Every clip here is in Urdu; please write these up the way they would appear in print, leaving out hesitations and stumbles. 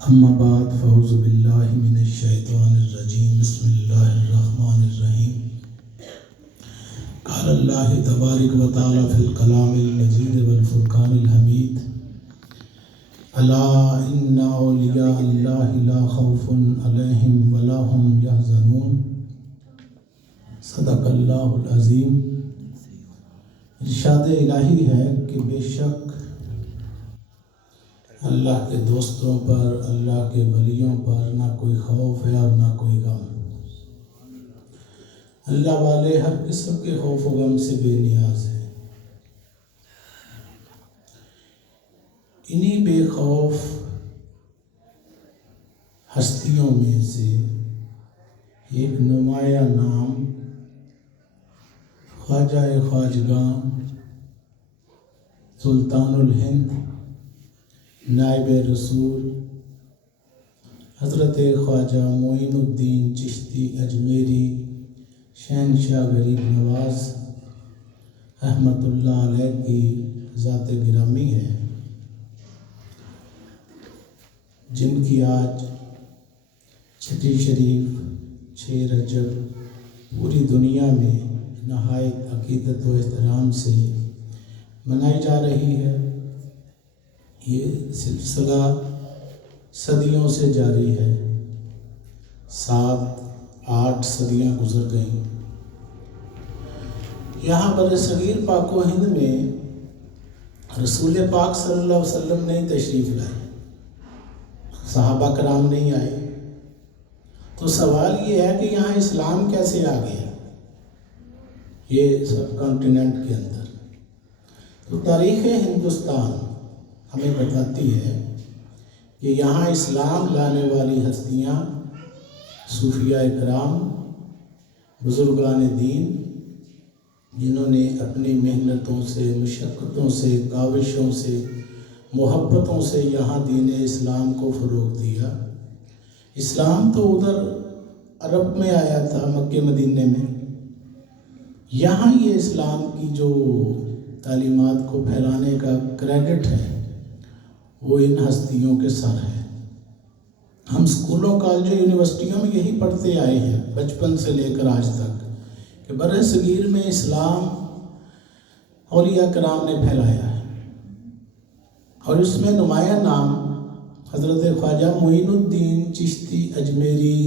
اما بعد فاعوذ باللہ من الشیطان الرجیم بسم اللہ الرحمن الرحیم قال اللہ تبارک و تعالی فی الکلام المجید والفرقان الحمید الا ان اولیاء اللہ لا خوف علیہم ولا هم یحزنون صدق اللہ العظیم۔ ارشاد الہی ہے کہ بے شک اللہ کے دوستوں پر، اللہ کے ولیوں پر نہ کوئی خوف ہے اور نہ کوئی غم۔ اللہ والے ہر قسم کے خوف و غم سے بے نیاز ہیں۔ انہی بے خوف ہستیوں میں سے ایک نمایاں نام خواجہ خواجگاں سلطان الہند نائب رسول حضرت خواجہ معین الدین چشتی اجمیری شہنشاہ غریب نواز رحمۃ اللہ علیہ کی ذات گرامی ہے، جن کی آج چھٹی شریف 6 رجب پوری دنیا میں نہایت عقیدت و احترام سے منائی جا رہی ہے۔ یہ سلسلہ صدیوں سے جاری ہے، 7-8 صدیاں گزر گئیں۔ یہاں برصغیر پاک و ہند میں رسول پاک صلی اللہ علیہ وسلم نے تشریف لائے، صحابہ کرام نہیں آئے۔ تو سوال یہ ہے کہ یہاں اسلام کیسے آ گیا یہ سب کانٹیننٹ کے اندر؟ تو تاریخ ہندوستان ہمیں بتاتی ہے کہ یہاں اسلام لانے والی ہستیاں صوفیاء اکرام، بزرگان دین، جنہوں نے اپنی محنتوں سے، مشقتوں سے، کاوشوں سے، محبتوں سے یہاں دین اسلام کو فروغ دیا۔ اسلام تو ادھر عرب میں آیا تھا، مکہ مدینے میں۔ یہاں یہ اسلام کی جو تعلیمات کو پھیلانے کا کریڈٹ ہے وہ ان ہستیوں کے سر ہے۔ ہم اسکولوں، کالجوں، یونیورسٹیوں میں یہی پڑھتے آئے ہیں بچپن سے لے کر آج تک کہ برصغیر میں اسلام اولیاء کرام نے پھیلایا ہے، اور اس میں نمایاں نام حضرت خواجہ معین الدین چشتی اجمیری،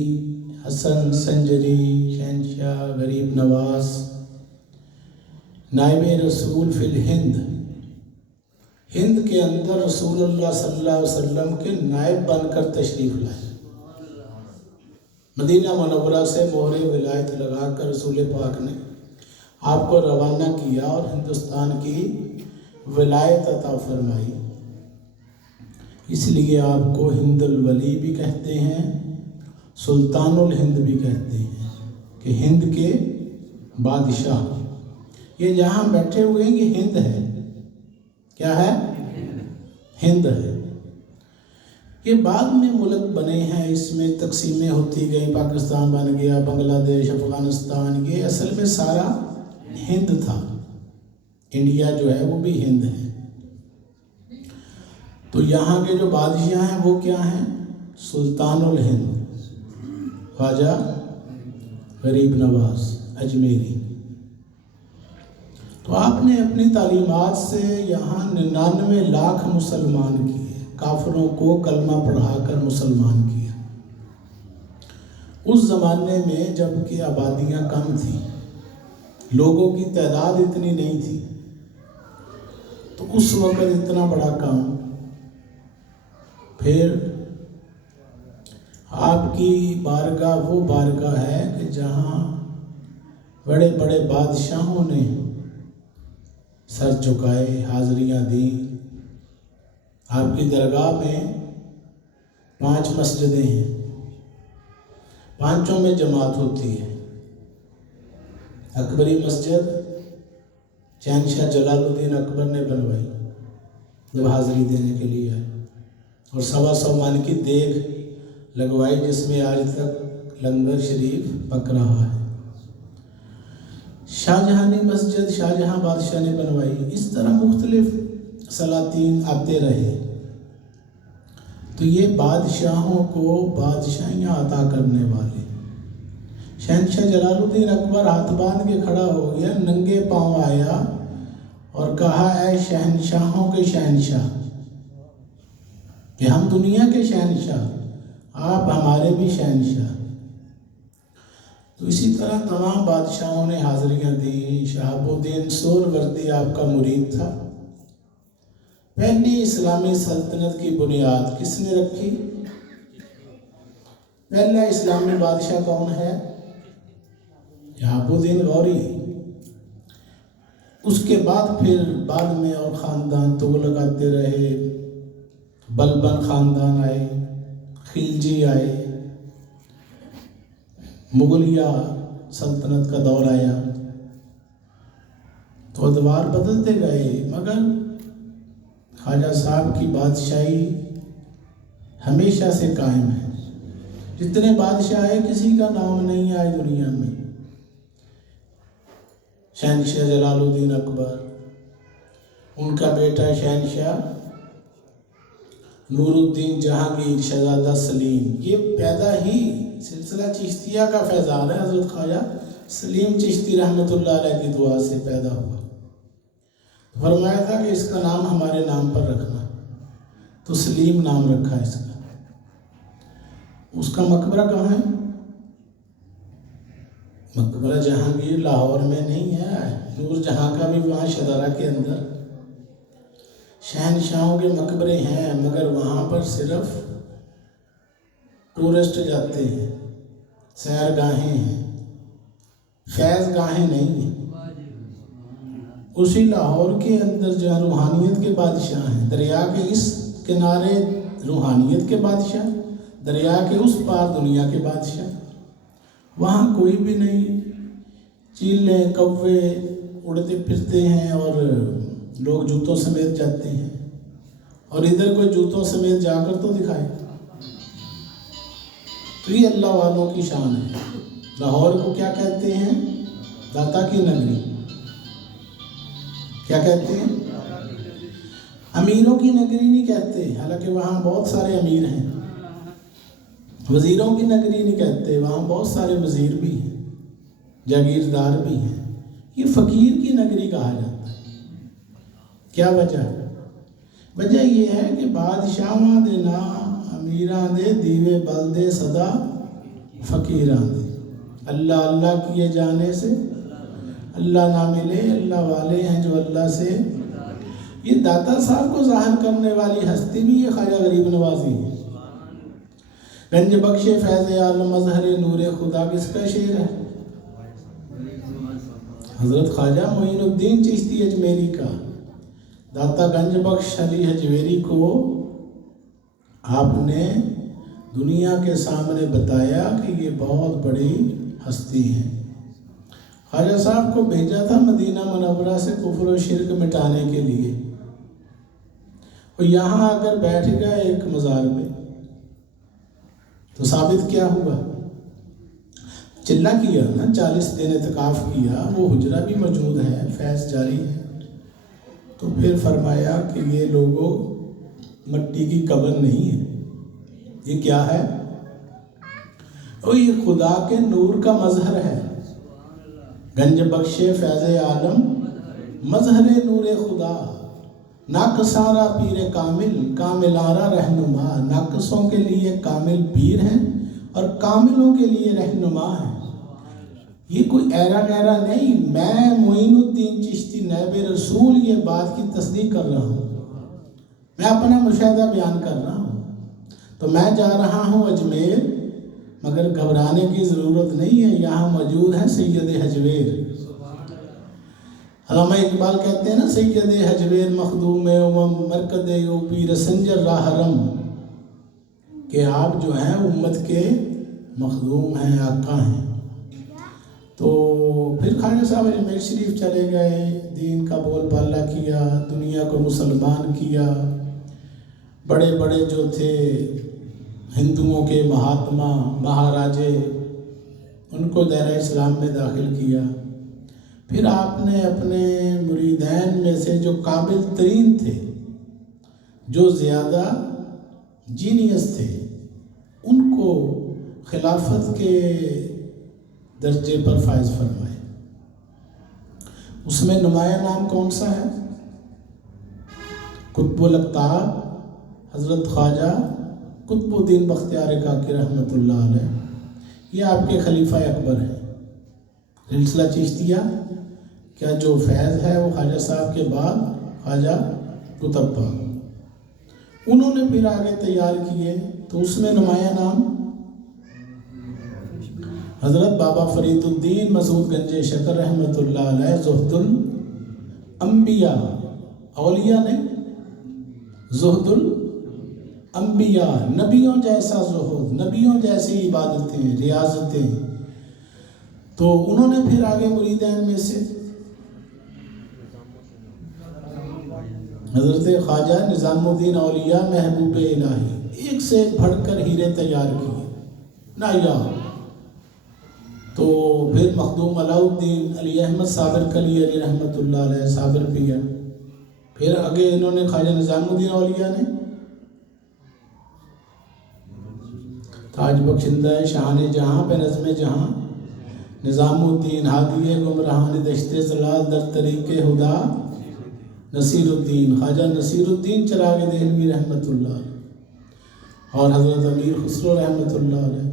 حسن سنجری، شہنشاہ غریب نواز، نائب رسول فی الہند، ہند کے اندر رسول اللہ صلی اللہ علیہ وسلم کے نائب بن کر تشریف لائے۔ مدینہ منورہ سے مہر ولایت لگا کر رسول پاک نے آپ کو روانہ کیا اور ہندوستان کی ولایت عطا فرمائی۔ اس لیے آپ کو ہند الولی بھی کہتے ہیں، سلطان الہند بھی کہتے ہیں کہ ہند کے بادشاہ۔ یہ جہاں بیٹھے ہوئے ہیں یہ ہند ہے۔ کیا ہے؟ ہند ہے۔ یہ بعد میں ملک بنے ہیں، اس میں تقسیمیں ہوتی گئیں، پاکستان بن گیا، بنگلہ دیش، افغانستان، یہ اصل میں سارا ہند تھا۔ انڈیا جو ہے وہ بھی ہند ہے۔ تو یہاں کے جو بادشاہ ہیں وہ کیا ہیں؟ سلطان الہند خواجہ غریب نواز اجمیری۔ تو آپ نے اپنی تعلیمات سے یہاں 99 لاکھ مسلمان کیے، کافروں کو کلمہ پڑھا کر مسلمان کیا۔ اس زمانے میں جب کہ آبادیاں کم تھیں، لوگوں کی تعداد اتنی نہیں تھی، تو اس وقت اتنا بڑا کام۔ پھر آپ کی بارگاہ وہ بارگاہ ہے کہ جہاں بڑے بڑے بادشاہوں نے سر جھکائے، حاضریاں دیں۔ آپ کی درگاہ میں 5 مسجدیں ہیں، 5 میں جماعت ہوتی ہے۔ اکبری مسجد شہنشاہ جلال الدین اکبر نے بنوائی جب حاضری دینے کے لیے آئے، اور 125 من کی دیگ لگوائی جس میں آج تک لنگر شریف پک رہا ہے۔ شاہجہانی مسجد شاہجہاں بادشاہ نے بنوائی۔ اس طرح مختلف سلاطین آتے رہے۔ تو یہ بادشاہوں کو بادشاہیاں عطا کرنے والے شہنشاہ جلال الدین اکبر ہاتھ باندھ کے کھڑا ہو گیا، ننگے پاؤں آیا اور کہا اے شہنشاہوں کے شہنشاہ، کہ ہم دنیا کے شہنشاہ، آپ ہمارے بھی شہنشاہ۔ تو اسی طرح تمام بادشاہوں نے حاضریاں دی۔ شہاب الدین سہروردی آپ کا مرید تھا۔ پہلی اسلامی سلطنت کی بنیاد کس نے رکھی؟ پہلا اسلامی بادشاہ کون ہے؟ شہاب الدین غوری۔ اس کے بعد پھر بعد میں اور خاندان تغلق آتے رہے، بلبن خاندان آئے، خلجی آئے، مغلیہ سلطنت کا دور آیا، تو ادوار بدلتے گئے، مگر خواجہ صاحب کی بادشاہی ہمیشہ سے قائم ہے۔ جتنے بادشاہ آئے کسی کا نام نہیں آئے دنیا میں۔ شہنشاہ جلال الدین اکبر، ان کا بیٹا شہنشاہ نور الدین جہانگیر، شہزادہ سلیم، یہ پیدا ہی سلسلہ چشتیہ کا فیضان ہے۔ حضرت خواجہ سلیم چشتی رحمۃ اللہ علیہ کی دعا سے پیدا ہوا۔ فرمایا تھا کہ اس کا نام ہمارے نام پر رکھنا، تو سلیم نام رکھا اس کا۔ اس کا مقبرہ کہاں ہے؟ مقبرہ جہانگیر لاہور میں نہیں ہے، نور جہاں کا بھی وہاں شدارہ کے اندر شہنشاہوں کے مقبرے ہیں، مگر وہاں پر صرف ٹورسٹ جاتے ہیں، سیر گاہیں ہیں، فیض گاہیں نہیں ہیں۔ اسی لاہور کے اندر جہاں روحانیت کے بادشاہ ہیں، دریا کے اس کنارے روحانیت کے بادشاہ، دریا کے اس پار دنیا کے بادشاہ، وہاں کوئی بھی نہیں۔ چیلیں کوے اڑتے پھرتے ہیں اور لوگ جوتوں سمیت جاتے ہیں، اور ادھر کوئی جوتوں سمیت جا کر تو دکھائے۔ تو یہ اللہ والوں کی شان ہے۔ لاہور کو کیا کہتے ہیں؟ داتا کی نگری۔ کیا کہتے ہیں؟ امیروں کی نگری نہیں کہتے، حالانکہ وہاں بہت سارے امیر ہیں۔ وزیروں کی نگری نہیں کہتے، وہاں بہت سارے وزیر بھی ہیں، جاگیردار بھی ہیں۔ یہ فقیر کی نگری کہا جاتا ہے۔ کیا وجہ ہے؟ وجہ یہ ہے کہ بادشاہاں دے نا امیراں دے دیوے بلدے صدا فقیراں دے۔ اللہ اللہ کیے جانے سے اللہ نہ ملے، اللہ والے ہیں جو اللہ سے۔ یہ داتا صاحب کو ظاہر کرنے والی ہستی بھی یہ خواجہ غریب نوازی ہے۔ گنج بخش فیض عالم مظہر نور خدا کس کا شعر ہے؟ حضرت خواجہ معین الدین چشتی اجمیری کا۔ داتا گنج بخش علی حجویری کو آپ نے دنیا کے سامنے بتایا کہ یہ بہت بڑی ہستی ہے۔ خواجہ صاحب کو بھیجا تھا مدینہ منورہ سے کفر و شرک مٹانے کے لیے، اور یہاں اگر بیٹھ گیا ایک مزار میں تو ثابت کیا ہوا؟ چلہ کیا نا، 40 دن اعتکاف کیا، وہ حجرہ بھی موجود ہے، فیض جاری ہے۔ تو پھر فرمایا کہ یہ لوگوں مٹی کی قبر نہیں ہے، یہ کیا ہے؟ اور یہ خدا کے نور کا مظہر ہے۔ گنج بخش فیض عالم مظہر نور خدا، ناقصارہ پیر کامل، کاملارہ رہنما۔ ناقصوں کے لیے کامل پیر ہیں اور کاملوں کے لیے رہنما ہیں۔ یہ کوئی ایرا غیرہ نہیں، میں معین الدین چشتی نائب رسول یہ بات کی تصدیق کر رہا ہوں، میں اپنا مشاہدہ بیان کر رہا ہوں۔ تو میں جا رہا ہوں اجمیر، مگر گھبرانے کی ضرورت نہیں ہے، یہاں موجود ہیں سید حجویر۔ علامہ اقبال کہتے ہیں نا، سید حجویر مخدوم مرکد یوپی رسنجر راہرم، کہ آپ جو ہیں امت کے مخدوم ہیں، آقا ہیں۔ تو پھر خواجہ صاحب اجمیر شریف چلے گئے، دین کا بول بالا کیا، دنیا کو مسلمان کیا۔ بڑے بڑے جو تھے ہندوؤں کے مہاتما مہاراجے، ان کو دائرہ اسلام میں داخل کیا۔ پھر آپ نے اپنے مریدین میں سے جو قابل ترین تھے، جو زیادہ جینیس تھے، ان کو خلافت کے درجے پر فائز فرمائے۔ اس میں نمایاں نام کون سا ہے؟ قطب الاقطاب حضرت خواجہ قطب الدین بختیار کاکی رحمۃ اللہ علیہ، یہ آپ کے خلیفہ اکبر ہیں۔ سلسلہ چشتیہ کیا جو فیض ہے وہ خواجہ صاحب کے بعد خواجہ قطب پاک، انہوں نے پھر آگے تیار کیے، تو اس میں نمایاں نام حضرت بابا فرید الدین مسعود گنج شکر رحمۃ اللہ علیہ، زہد الانبیاء، اولیاء نہیں، زہد الانبیاء، نبیوں جیسا زہد، نبیوں جیسی عبادتیں، ریاضتیں۔ تو انہوں نے پھر آگے مریدین میں سے حضرت خواجہ نظام الدین اولیاء محبوب الہی، ایک سے بڑھ کر ہیرے تیار کیے نایاب۔ تو پھر مخدوم علاء الدین علی احمد صابر کلی علی رحمۃ اللہ علیہ، صابر پیا۔ پھر آگے انہوں نے خواجہ نظام الدین اولیاء نے تاج بخشندہ شاہان جہاں پہ نظم جہاں، نظام الدین ہادی گمراہان دشت ضلال در طریق خدا، نصیر الدین خواجہ نصیر الدین چراغ دہلوی رحمۃ اللہ علیہ، اور حضرت امیر خسرو رحمۃ اللہ علیہ۔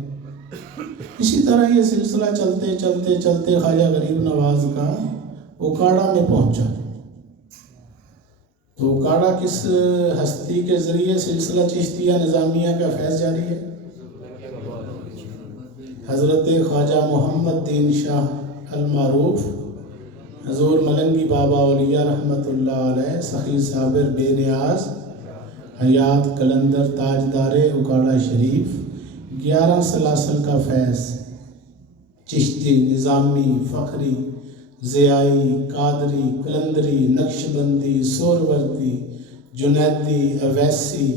اسی طرح یہ سلسلہ چلتے چلتے چلتے خواجہ غریب نواز کا اوکاڑا میں پہنچا۔ تو اوکاڑا کس ہستی کے ذریعے سلسلہ چشتیہ نظامیہ کا فیض جاری ہے؟ حضرت خواجہ محمد دین شاہ المعروف حضور ملنگی بابا اولیاء رحمۃ اللہ علیہ، سخی صابر بے نیاز، حیات کلندر تاجدار اوکاڑا شریف، 11 سلاسل کا فیض، چشتی، نظامی، فخری، ضیائی، قادری، کلندری، نقشبندی، سوروردی، جنیدی، اویسی۔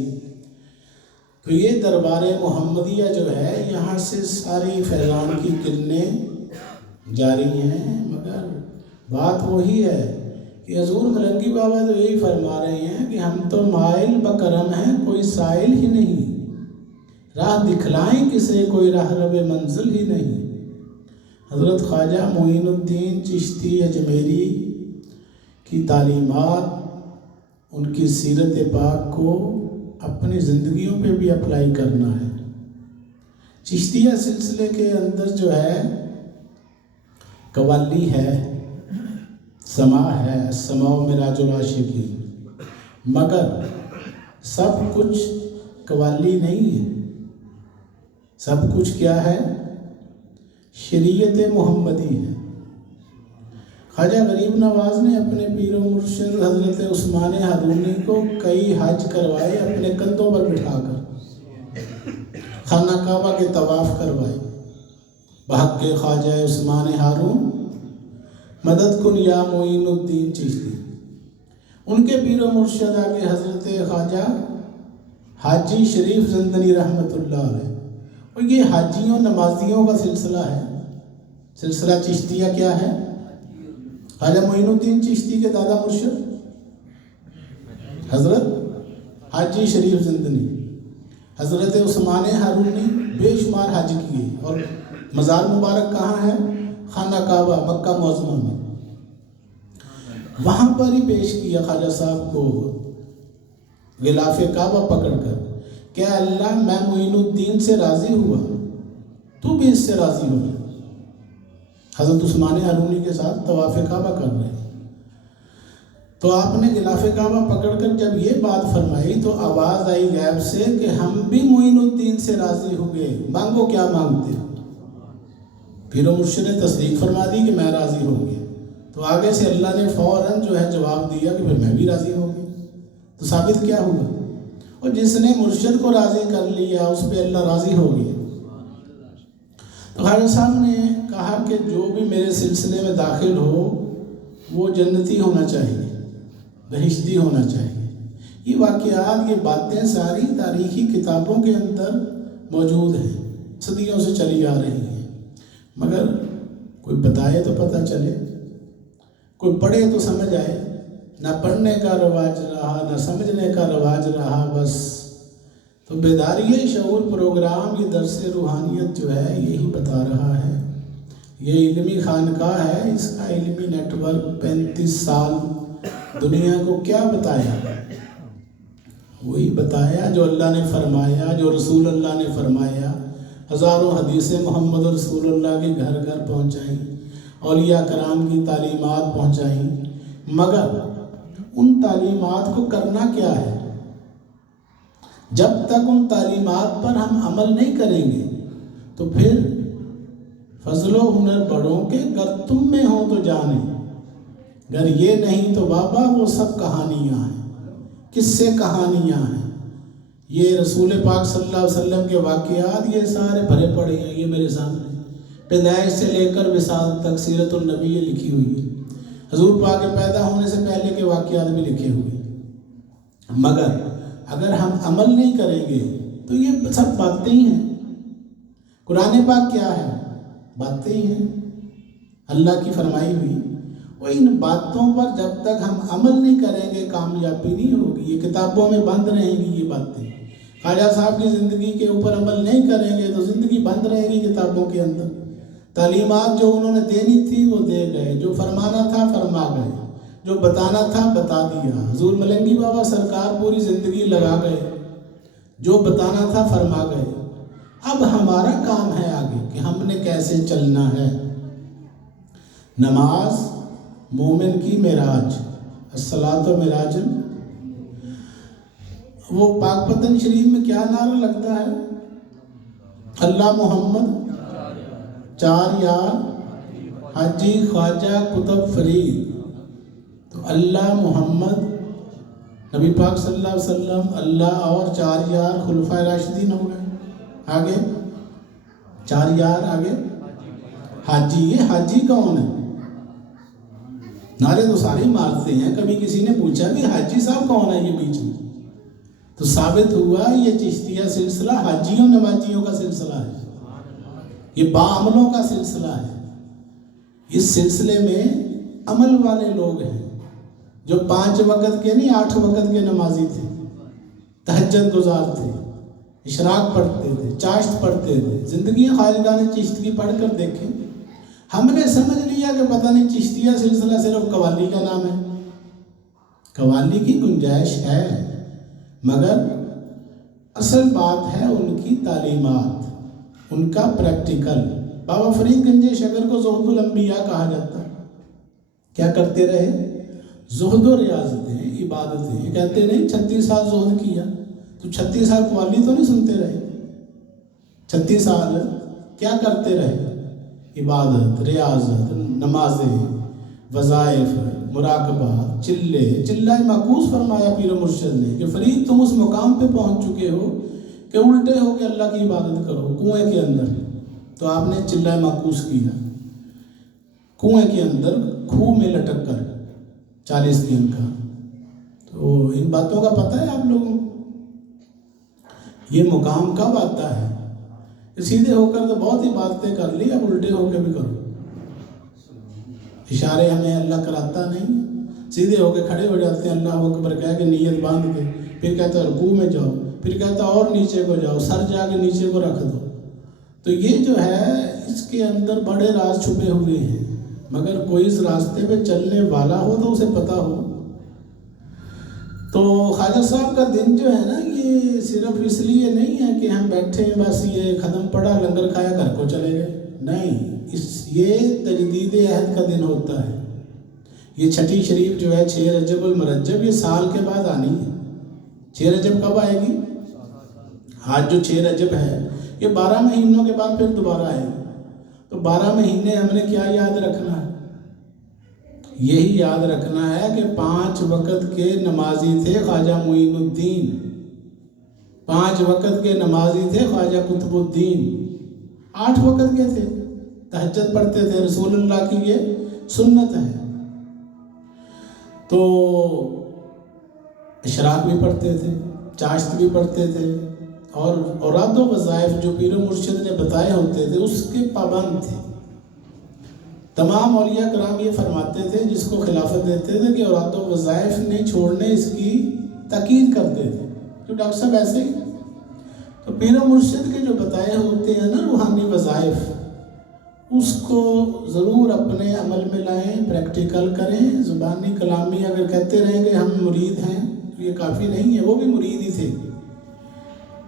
تو یہ دربار محمدیہ جو ہے، یہاں سے ساری فیضان کی کرنیں جاری ہیں، مگر بات وہی ہے کہ حضور ملنگی بابا تو یہی فرما رہے ہیں کہ ہم تو مائل بکرم ہیں، کوئی سائل ہی نہیں، راہ دکھلائیں کسے، کوئی راہ رب منزل ہی نہیں۔ حضرت خواجہ معین الدین چشتی اجمیری کی تعلیمات، ان کی سیرت پاک کو اپنی زندگیوں پہ بھی اپلائی کرنا ہے۔ چشتیہ سلسلے کے اندر جو ہے قوالی ہے، سماع ہے، سماع معراج العاشقین، مگر سب کچھ قوالی نہیں ہے، سب کچھ کیا ہے؟ شریعت محمدی ہے۔ خواجہ غریب نواز نے اپنے پیر و مرشد حضرت عثمان ہارونی کو کئی حج کروائے، اپنے کندھوں پر بٹھا کر خانہ کعبہ کے طواف کروائے۔ بحق کے خواجہ عثمان ہارون مدد کن یا معین الدین چشتی۔ ان کے پیر و مرشد آگے حضرت خواجہ حاجی شریف زندنی رحمۃ اللہ علیہ، اور یہ حاجیوں نمازیوں کا سلسلہ ہے۔ سلسلہ چشتیہ کیا ہے؟ خواجہ معین الدین چشتی کے دادا مرشد حضرت حاجی شریف زندنی، حضرت عثمان ہارونی بے شمار حج کیے، اور مزار مبارک کہاں ہے؟ خانہ کعبہ مکہ معظمہ میں، وہاں پر ہی پیش کیا خواجہ صاحب کو غلاف کعبہ پکڑ کر کہ اللہ میں معین الدین سے راضی ہوا، تو بھی اس سے راضی ہو جا۔ حضرت عثمان ہارونی کے ساتھ طواف کعبہ کر رہے ہیں، تو آپ نے غلاف کعبہ پکڑ کر جب یہ بات فرمائی تو آواز آئی غیب سے کہ ہم بھی معین الدین سے راضی ہو گئے، مانگو کیا مانگتے ہو۔ پیر و مرشد نے تصدیق فرما دی کہ میں راضی ہو گیا، تو آگے سے اللہ نے فوراً جو ہے جواب دیا کہ پھر میں بھی راضی ہو گیا۔ تو ثابت کیا ہوا؟ اور جس نے مرشد کو راضی کر لیا اس پہ اللہ راضی ہو گیا۔ تو خواجہ صاحب نے کہا کہ جو بھی میرے سلسلے میں داخل ہو وہ جنتی ہونا چاہیے، بہشتی ہونا چاہیے۔ یہ واقعات، یہ باتیں ساری تاریخی کتابوں کے اندر موجود ہیں، صدیوں سے چلی آ رہی ہیں، مگر کوئی بتائے تو پتہ چلے، کوئی پڑھے تو سمجھ آئے۔ نہ پڑھنے کا رواج رہا، نہ سمجھنے کا رواج رہا، بس تو بیداری شعور پروگرام، یہ درس روحانیت جو ہے یہی بتا رہا ہے. یہ علمی خانقاہ ہے، اس کا علمی نیٹ ورک 35 سال دنیا کو کیا بتایا؟ وہی بتایا جو اللہ نے فرمایا، جو رسول اللہ نے فرمایا. ہزاروں حدیثیں محمد رسول اللہ کے گھر گھر پہنچائیں، اولیاء کرام کی تعلیمات پہنچائیں، مگر ان تعلیمات کو کرنا کیا ہے؟ جب تک ان تعلیمات پر ہم عمل نہیں کریں گے تو پھر فضل و ہنر بڑوں کے گر تم میں ہو تو جانے، گر یہ نہیں تو بابا وہ سب کہانیاں ہیں. کس سے کہانیاں ہیں؟ یہ رسول پاک صلی اللہ علیہ وسلم کے واقعات یہ سارے بھرے پڑے ہیں. یہ میرے سامنے پیدائش سے لے کر وصال تک سیرت النبی یہ لکھی ہوئی ہے. حضور پاک کے پیدا ہونے سے پہلے کے واقعات بھی لکھے ہوئے ہیں. مگر اگر ہم عمل نہیں کریں گے تو یہ سب باتیں ہی ہیں. قرآن پاک کیا ہے؟ باتیں ہی ہیں اللہ کی فرمائی ہوئی. وہ ان باتوں پر جب تک ہم عمل نہیں کریں گے کامیابی نہیں ہوگی. یہ کتابوں میں بند رہیں گی یہ باتیں. خواجہ صاحب کی زندگی کے اوپر عمل نہیں کریں گے تو زندگی بند رہے گی کتابوں کے اندر. تعلیمات جو انہوں نے دینی تھی وہ دے گئے، جو فرمانا تھا فرما گئے، جو بتانا تھا بتا دیا. حضور ملنگی بابا سرکار پوری زندگی لگا گئے، جو بتانا تھا فرما گئے. اب ہمارا کام ہے آگے کہ ہم نے کیسے چلنا ہے. نماز مومن کی معراج، الصلاۃ معراج. وہ پاک پتن شریف میں کیا نعرہ لگتا ہے؟ اللہ محمد 4 یار حاجی خواجہ قطب فرید. تو اللہ محمد نبی پاک صلی اللہ علیہ وسلم، اللہ اور 4 یار خلفائے راشدین ہو گئے. آگے 4 یار، آگے حاجی. یہ حاجی کون ہے؟ نعرے تو سارے مارتے ہیں. کبھی کسی نے پوچھا کہ حاجی صاحب کون ہے یہ بیچ میں؟ تو ثابت ہوا یہ چشتیہ سلسلہ حاجیوں نمازیوں کا سلسلہ ہے. یہ باعملوں کا سلسلہ ہے. اس سلسلے میں عمل والے لوگ ہیں جو 5 وقت کے نہیں 8 وقت کے نمازی تھے، تہجد گزار تھے، اشراق پڑھتے تھے، چاشت پڑھتے تھے. زندگیاں خواجگان چشت کی پڑھ کر دیکھیں. ہم نے سمجھ لیا کہ پتہ نہیں چشتیہ سلسلہ صرف قوالی کا نام ہے. قوالی کی گنجائش ہے، مگر اصل بات ہے ان کی تعلیمات، ان کا پریکٹیکل. بابا فرید گنج شکر کو زہد الانبیاء کہا جاتا ہے. کیا کرتے رہے؟ زہد و ریاضتیں، عبادتیں. یہ کہتے نہیں 36 سال زہد کیا تو 36 سال قوالی تو نہیں سنتے رہے. 36 سال کیا کرتے رہے؟ عبادت، ریاضت، نمازیں، وظائف، مراقبہ، چلہ معکوس فرمایا پیر مرشد نے کہ فرید تم اس مقام پہ پہنچ چکے ہو کہ الٹے ہو کہ اللہ کی عبادت کرو کنویں کے اندر. تو آپ نے چلہ معکوس کیا کنویں کے اندر، کھوہ میں لٹک کر 40 دن کا. تو ان باتوں کا پتہ ہے آپ لوگوں کو؟ یہ مقام کب آتا ہے؟ سیدھے ہو کر تو بہت ہی باتیں کر لی، اب الٹے ہو کے بھی کرو. اشارے ہمیں اللہ کراتا نہیں. سیدھے ہو کے کھڑے ہو جاتے ہیں، اللہ اکبر کہہ کے نیت باندھ کے، پھر کہتا ہے رکوع میں جاؤ، پھر کہتا ہے اور نیچے کو جاؤ، سر جا کے نیچے کو رکھ دو. تو یہ جو ہے اس کے اندر بڑے راز چھپے ہوئے ہیں. مگر کوئی اس راستے پہ چلنے والا ہو تو اسے پتہ ہو. تو خواجہ صاحب کا دن جو ہے نا یہ صرف اس لیے نہیں ہے کہ ہم بیٹھے ہیں بس یہ ختم پڑا لنگر کھایا گھر کو چلے گئے. نہیں، یہ تجدید عہد کا دن ہوتا ہے. یہ چھٹی شریف جو ہے 6 رجب المرجب، یہ سال کے بعد آنی ہے. 6 رجب کب آئے گی؟ آج جو 6 رجب ہے یہ 12 مہینوں کے بعد پھر دوبارہ آئے گی. تو 12 مہینے ہم نے کیا یاد رکھنا ہے؟ یہی یاد رکھنا ہے کہ 5 وقت کے نمازی تھے خواجہ معین الدین، 5 وقت کے نمازی تھے خواجہ قطب الدین، 8 وقت کے تھے، تہجد پڑھتے تھے. رسول اللہ کی یہ سنت ہے. تو اشراق بھی پڑھتے تھے، چاشت بھی پڑھتے تھے، اور اوراد و وظائف جو پیر و مرشد نے بتائے ہوتے تھے اس کے پابند تھے. تمام اولیاء کرام یہ فرماتے تھے جس کو خلافت دیتے تھے کہ اوراد و وظائف نہیں چھوڑنے، اس کی تاکید کرتے تھے. تو ڈاکٹر صاحب ایسے ہی تو پیر و مرشد کے جو بتائے ہوتے ہیں نا روحانی وظائف، اس کو ضرور اپنے عمل میں لائیں، پریکٹیکل کریں. زبانی کلامی اگر کہتے رہیں کہ ہم مرید ہیں تو یہ کافی نہیں ہے. وہ بھی مرید ہی تھے.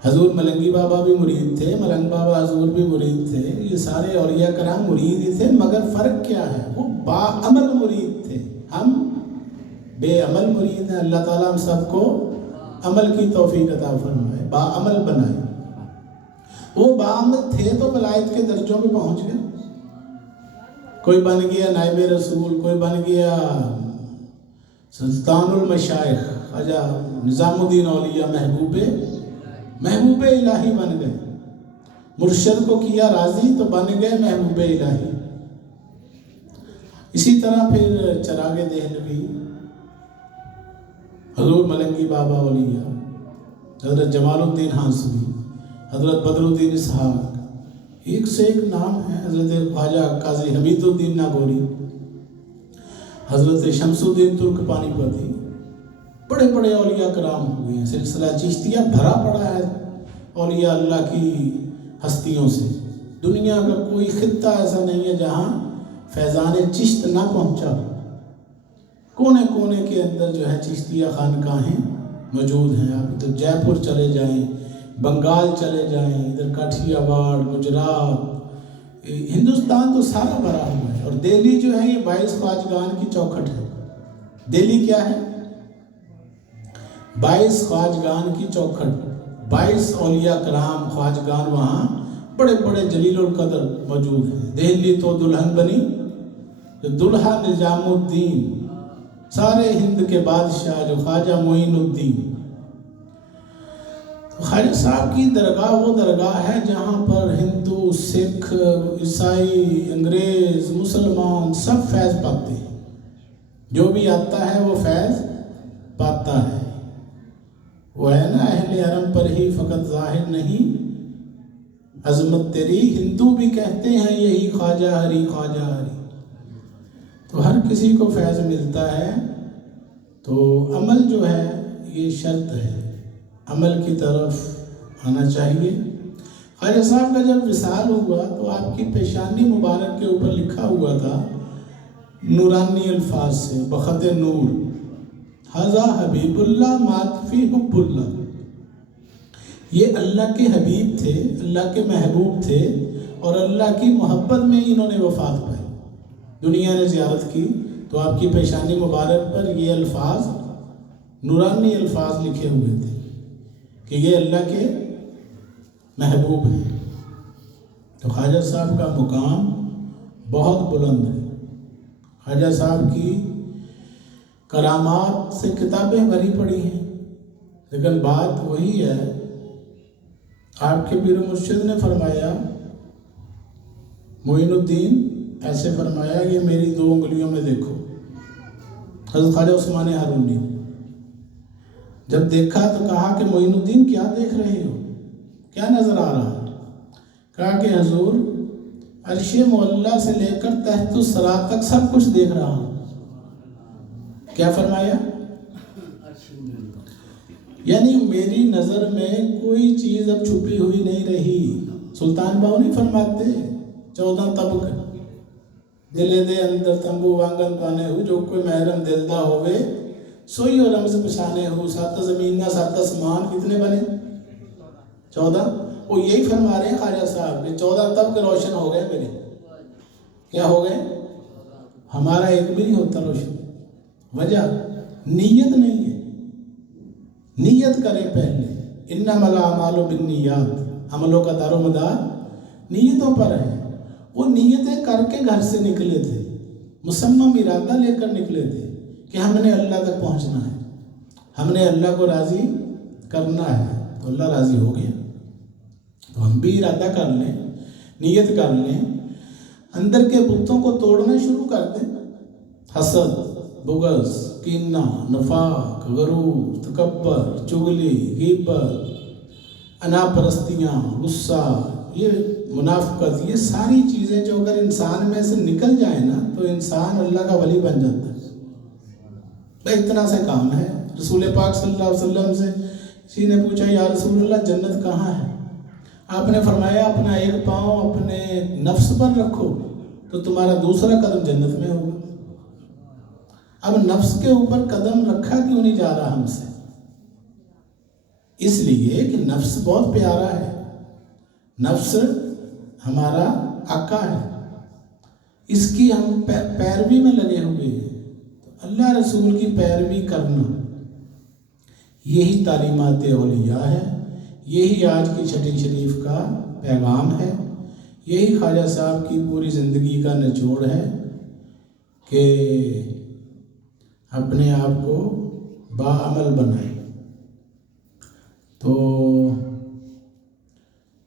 حضور ملنگی بابا بھی مرید تھے، ملنگ بابا حضور بھی مرید تھے، یہ سارے اولیاء کرام مرید ہی تھے. مگر فرق کیا ہے؟ وہ باعمل مرید تھے، ہم بے عمل مرید ہیں. اللہ تعالیٰ ہم سب کو عمل کی توفیق عطا فرمائے، باعمل بنائے. وہ باعمل تھے تو ولایت کے درجوں میں پہنچ گئے. کوئی بن گیا نائب رسول، کوئی بن گیا سلطان المشائخ، خواجہ نظام الدین اولیاء محبوب الہی بن گئے. مرشد کو کیا راضی تو بن گئے محبوب الہی. اسی طرح پھر چراغ دہلوی، حضور ملنگی بابا اولیاء، حضرت جمال الدین ہانسوی، حضرت بدر الدین اسحاق، ایک سے ایک نام ہے. حضرت خواجہ قاضی حمید الدین ناگوری، حضرت شمس الدین ترک پانی پتی، بڑے بڑے اولیاء کرام ہوئے ہیں. سلسلہ چشتیہ بھرا پڑا ہے اولیاء اللہ کی ہستیوں سے. دنیا کا کوئی خطہ ایسا نہیں ہے جہاں فیضان چشت نہ پہنچا ہو. کونے کونے کے اندر جو ہے چشتیہ خانقاہیں موجود ہیں. آپ تو جے پور چلے جائیں، بنگال چلے جائیں، ادھر کاٹھیا واڑ، گجرات، ہندوستان تو سارا بھرا ہوا ہے. اور دہلی جو ہے یہ 22 خواجگان کی چوکھٹ ہے. دہلی کیا ہے؟ 22 خواجگان کی چوکھٹ. 22 اولیاء کرام خواجگان وہاں بڑے بڑے جلیل القدر موجود ہیں. دہلی تو دلہن بنی، دلہا نظام الدین، سارے ہند کے بادشاہ جو خواجہ معین الدین. خواجہ صاحب کی درگاہ وہ درگاہ ہے جہاں پر ہندو، سکھ، عیسائی، انگریز، مسلمان سب فیض پاتے ہیں. جو بھی آتا ہے وہ فیض پاتا ہے. وہ ہے نا اہل حرم پر ہی فقط ظاہر نہیں عظمت تیری، ہندو بھی کہتے ہیں یہی خواجہ ہری خواجہ ہری. تو ہر کسی کو فیض ملتا ہے. تو عمل جو ہے یہ شرط ہے، عمل کی طرف آنا چاہیے. خواجہ صاحب کا جب وصال ہوا تو آپ کی پیشانی مبارک کے اوپر لکھا ہوا تھا نورانی الفاظ سے بخط نور، ھذا حبیب اللہ مات فی حب اللہ. یہ اللہ کے حبیب تھے، اللہ کے محبوب تھے، اور اللہ کی محبت میں انہوں نے وفات پائی. دنیا نے زیارت کی تو آپ کی پیشانی مبارک پر یہ الفاظ، نورانی الفاظ لکھے ہوئے تھے کہ یہ اللہ کے محبوب ہیں. تو خواجہ صاحب کا مقام بہت بلند ہے. خواجہ صاحب کی کرامات سے کتابیں بھری پڑی ہیں، لیکن بات وہی ہے. آپ کے پیر مرشد نے فرمایا، معین الدین ایسے فرمایا کہ میری 2 انگلیوں میں دیکھو. حضرت خواجہ عثمان ہارونی جب دیکھا تو کہا کہ معین الدین کیا دیکھ رہے ہو، کیا نظر آ رہا ہے؟ کہا کہ حضور عرش معلیٰ سے لے کر تحت الثری تک سب کچھ دیکھ رہا ہوں. کیا فرمایا؟ یعنی میری نظر میں کوئی چیز اب چھپی ہوئی نہیں رہی. سلطان باؤ نہیں فرماتے 14 طبق دلے دے اندر تمبو وانگن پانے ہو، جو کوئی محرم دلدا ہوئے سوئی اور رمز پشانے ہو. 7 زمین نہ 7 آسمان کتنے بنے؟ 14. وہ یہی فرما رہے ہیں خواجہ صاحب کہ 14 طبق روشن ہو گئے میرے. کیا ہو گئے؟ ہمارا ایک بھی نہیں ہوتا روشن. وجہ نیت نہیں ہے. نیت کریں پہلے. انما الاعمال بالنیات، عملوں کا دار و مدار نیتوں پر ہے. وہ نیتیں کر کے گھر سے نکلے تھے، مصمم ارادہ لے کر نکلے تھے کہ ہم نے اللہ تک پہنچنا ہے، ہم نے اللہ کو راضی کرنا ہے. تو اللہ راضی ہو گیا. تو ہم بھی ارادہ کر لیں، نیت کر لیں، اندر کے بتوں کو توڑنا شروع کر دیں. حسد، بغض، کینہ، نفاق، غرور، تکبر، چغلی، غیبت، انا پرستیاں، غصہ، یہ منافقت، یہ ساری چیزیں جو اگر انسان میں سے نکل جائیں نا تو انسان اللہ کا ولی بن جاتا ہے. اتنا سا کام ہے. رسول پاک صلی اللہ علیہ وسلم سے کسی نے پوچھا یا رسول اللہ جنت کہاں ہے؟ آپ نے فرمایا اپنا ایک پاؤں اپنے نفس پر رکھو تو تمہارا دوسرا قدم جنت میں ہوگا۔ اب نفس کے اوپر قدم رکھا کیوں نہیں جا رہا ہم سے؟ اس لیے کہ نفس بہت پیارا ہے، نفس ہمارا آقا ہے، اس کی ہم پیروی میں لگے ہوئے ہیں۔ تو اللہ رسول کی پیروی کرنا یہی تعلیمات اولیاء ہے، یہی آج کی چھٹی شریف کا پیغام ہے، یہی خواجہ صاحب کی پوری زندگی کا نچوڑ ہے کہ اپنے آپ کو باعمل بنائیں۔ تو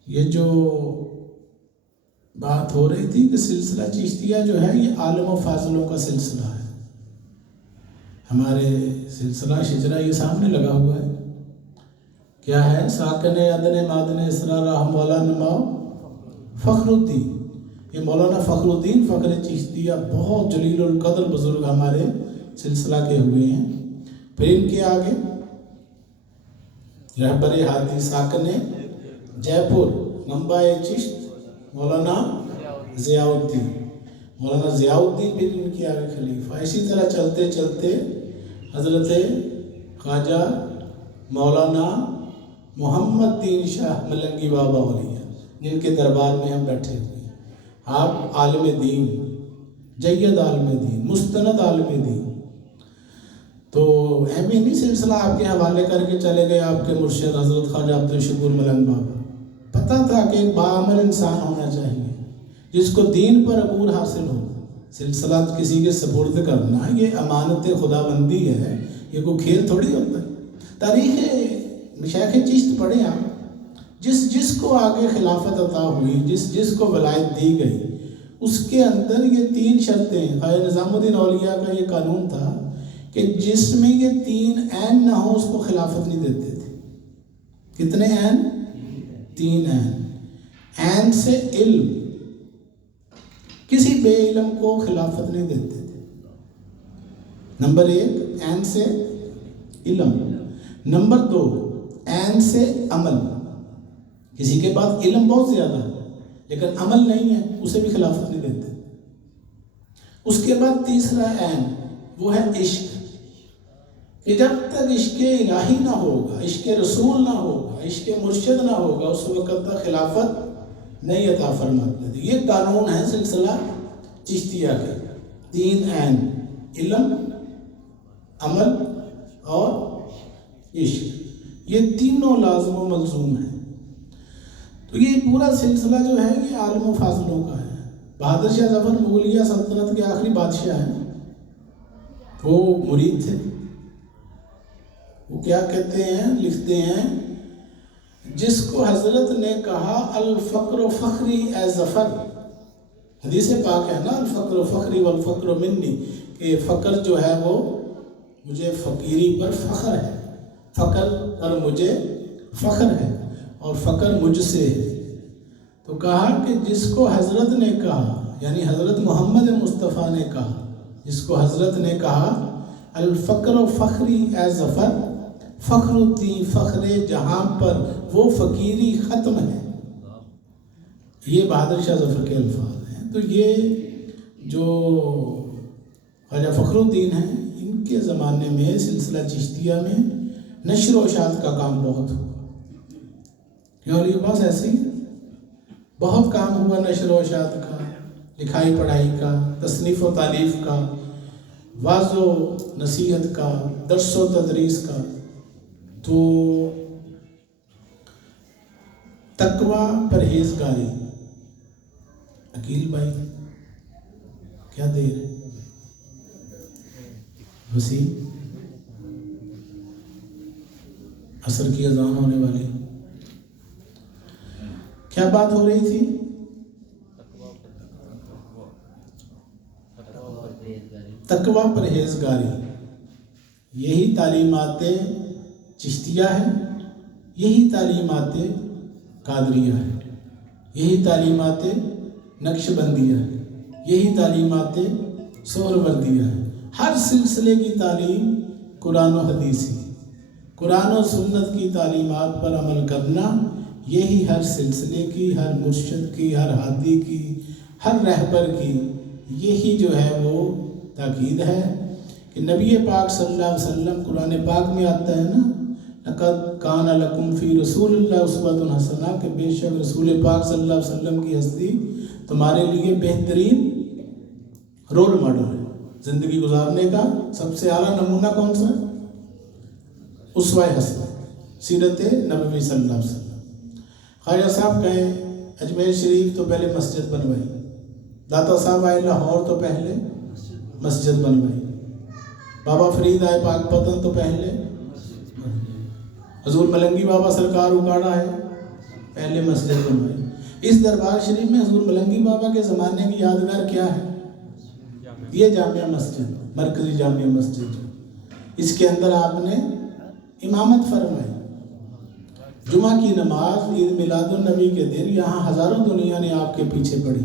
یہ جو بات ہو رہی تھی کہ سلسلہ چشتیہ جو ہے یہ عالم و فاضلوں کا سلسلہ ہے۔ ہمارے سلسلہ شجرہ یہ سامنے لگا ہوا ہے، کیا ہے؟ ساکن ادن مادن اسرار مولا نماؤ فخر الدین، یہ مولانا فخر الدین فخر چشتیہ بہت جلیل القدر بزرگ ہمارے سلسلہ کے ہوئے ہیں۔ پھر ان کے آگے رہبر ہادی ساکن جے پور منبع چشت مولانا ضیاء الدین، مولانا ضیاء الدین بھی ان کے آگے خلیفہ۔ اسی طرح چلتے چلتے حضرت خواجہ مولانا محمد دین شاہ ملنگی بابا ولیہ، جن کے دربار میں ہم بیٹھے ہوئے ہیں۔ آپ عالم دین، جید عالم دین، مستند عالم دین۔ تو ایم ہی نہیں سلسلہ آپ کے حوالے کر کے چلے گئے آپ کے مرشد حضرت خواجہ عبدالشکور ملنگ بابا۔ پتہ تھا کہ ایک باعمل انسان ہونا چاہیے جس کو دین پر عبور حاصل ہو۔ سلسلہ کسی کے سپرد کرنا یہ امانت خدا بندی ہے، یہ کوئی کھیل تھوڑی ہوتا ہے۔ تاریخ مشائخ چشت پڑھیں آپ، جس کو آگے خلافت عطا ہوئی، جس کو ولایت دی گئی، اس کے اندر یہ 3 شرطیں، خواجہ نظام الدین اولیاء کا یہ قانون تھا کہ جس میں یہ 3 عین نہ ہو اس کو خلافت نہیں دیتے تھے۔ کتنے عین؟ 3 عین۔ عین سے علم، کسی بے علم کو خلافت نہیں دیتے تھے۔ نمبر 1 عین سے علم، نمبر 2 عین سے عمل، کسی کے پاس علم بہت زیادہ ہے لیکن عمل نہیں ہے، اسے بھی خلافت نہیں دیتے۔ اس کے بعد تیسرا عین وہ ہے عشق، کہ جب تک عشق الہی نہ ہوگا، عشق رسول نہ ہوگا، عشق مرشد نہ ہوگا، اس وقت تک خلافت نہیں عطا فرماتے تھے۔ یہ قانون ہے سلسلہ چشتیہ کے، 3 عین، علم، عمل اور عشق، یہ تینوں لازم و ملزوم ہیں۔ تو یہ پورا سلسلہ جو ہے یہ عالم و فاضلوں کا ہے۔ بہادر شاہ ظفر مغلیہ سلطنت کے آخری بادشاہ ہیں، وہ مرید تھے۔ وہ کیا کہتے ہیں، لکھتے ہیں، جس کو حضرت نے کہا الفقر فخری اے ظفر، حدیث پاک ہے نا، الفقر فخری والفقر منی، کہ فقر جو ہے وہ مجھے فقیری پر فخر ہے، فقر پر مجھے فخر ہے اور فقر مجھ سے ہے۔ تو کہا کہ جس کو حضرت نے کہا، یعنی حضرت محمد مصطفیٰ نے کہا، جس کو حضرت نے کہا الفقر فخری اے ظفر، فخر الدین فخر جہاں پر وہ فقیری ختم ہے۔ یہ بہادر شاہ ظفر کے الفاظ ہیں۔ تو یہ جو خواجہ فخر الدین ہیں، ان کے زمانے میں سلسلہ چشتیہ میں نشر و اشاعت کا کام بہت ہوا۔ اور یہ بس ایسے ہی بہت کام ہوا نشر و اشاعت کا، لکھائی پڑھائی کا، تصنیف و تالیف کا، واعظ و نصیحت کا، درس و تدریس کا۔ تو تقویٰ پرہیزگاری، عقیل بھائی کیا دیر ہے؟ وسیم، عصر کی اذان ہونے والی، کیا بات ہو رہی تھی؟ تقویٰ پرہیزگاری، یہی تعلیمات چشتیہ ہے، یہی تعلیمات قادریہ ہے، یہی تعلیمات نقش بندیہ ہے، یہی تعلیمات سہروردیہ ہے۔ ہر سلسلے کی تعلیم قرآن و حدیث ہے۔ قرآن و سنت کی تعلیمات پر عمل کرنا یہی ہر سلسلے کی، ہر مرشد کی، ہر ہادی کی، ہر رہبر کی یہی جو ہے وہ تاکید ہے کہ نبی پاک صلی اللہ علیہ وسلم، قرآن پاک میں آتا ہے نا، لقد کان لکم فی رسول اللہ اسوۃ حسنہ، کہ بے شک رسول پاک صلی اللہ علیہ وسلم کی ہستی تمہارے لیے بہترین رول ماڈل ہے۔ زندگی گزارنے کا سب سے اعلیٰ نمونہ کون سا ہے؟ اسوہ حسنہ، سیرت نبوی صلی اللہ علیہ وسلم۔ خواجہ صاحب گئے اجمیر شریف تو پہلے مسجد بنوائی، داتا صاحب آئے لاہور تو پہلے مسجد بنوائی، بابا فرید آئے پاک پتن تو پہلے، حضور ملنگی بابا سرکار اکاڑا آئے پہلے مسجد بنوائی۔ اس دربار شریف میں حضور ملنگی بابا کے زمانے کی یادگار کیا ہے؟ یہ جامعہ مسجد، مرکزی جامعہ مسجد، اس کے اندر آپ نے امامت فرمائی۔ جمعہ کی نماز عید میلاد النبی کے دن یہاں ہزاروں دنیا نے آپ کے پیچھے پڑھی،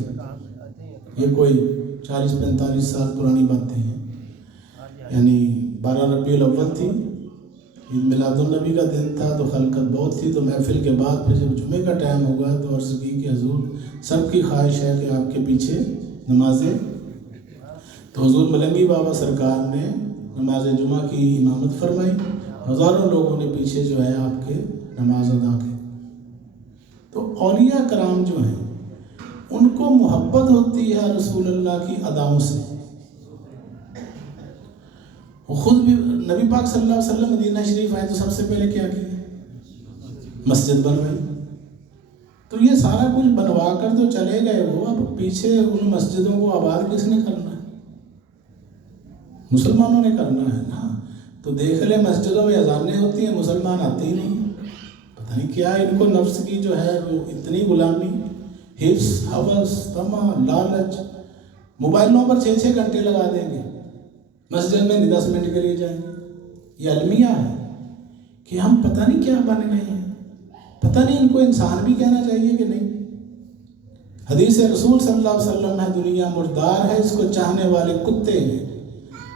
یہ کوئی 40-45 سال پرانی باتیں ہیں، یعنی 12 ربیع الاول تھی، عید میلاد النبی کا دن تھا تو خلقت بہت تھی، تو محفل کے بعد پھر جب جمعے کا ٹائم ہوگا تو عرض کی کہ حضور سب کی خواہش ہے کہ آپ کے پیچھے نمازیں، تو حضور ملنگی بابا سرکار نے نماز جمعہ کی امامت فرمائی، ہزاروں لوگوں نے پیچھے جو ہے آپ کے نماز ادا کی۔ تو اولیاء کرام جو ہیں ان کو محبت ہوتی ہے رسول اللہ کی اداؤں سے۔ خود بھی نبی پاک صلی اللہ علیہ وسلم مدینہ شریف آئے تو سب سے پہلے کیا کیا؟ مسجد بنوائی۔ تو یہ سارا کچھ بنوا کر تو چلے گئے وہ، اب پیچھے ان مسجدوں کو آباد کس نے کرنا ہے؟ مسلمانوں نے کرنا ہے نا۔ تو دیکھ لے مسجدوں میں اذانیں ہوتی ہیں، مسلمان آتے ہی نہیں، پتہ نہیں کیا ان کو نفس کی جو ہے وہ اتنی غلامی، حرص، ہوس، طمع، لالچ، موبائلوں پر 6 گھنٹے لگا دیں گے، مسجد میں 10 منٹ کے لیے جائیں گے۔ یہ المیہ ہے کہ ہم پتہ نہیں کیا بن گئے ہیں، پتہ نہیں ان کو انسان بھی کہنا چاہیے کہ نہیں۔ حدیث رسول صلی اللہ علیہ وسلم ہے دنیا مردار ہے، اس کو چاہنے والے کتے ہیں۔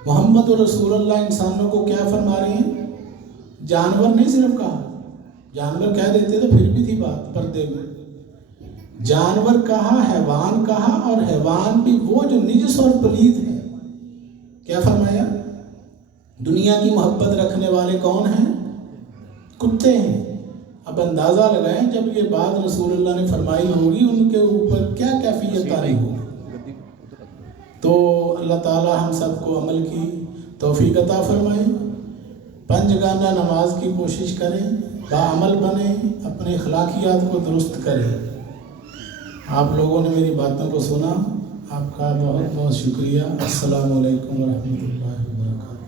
محمد رسول اللہ انسانوں کو کیا فرما رہے ہیں؟ جانور نہیں صرف کہا، جانور کہہ دیتے تو پھر بھی تھی بات پردے میں، جانور کہا، حیوان کہا، اور حیوان بھی وہ جو نجس اور پلید ہے۔ کیا فرمایا؟ دنیا کی محبت رکھنے والے کون ہیں؟ کتے ہیں۔ اب اندازہ لگائیں جب یہ بات رسول اللہ نے فرمائی ہوگی ان کے اوپر کیا کیفیت طاری ہوگی۔ تو اللہ تعالی ہم سب کو عمل کی توفیق عطا فرمائے، 5 گانہ نماز کی کوشش کریں، باعمل بنیں، اپنے اخلاقیات کو درست کریں۔ آپ لوگوں نے میری باتوں کو سنا، آپ کا بہت بہت شکریہ۔ السلام علیکم ورحمۃ اللہ وبرکاتہ۔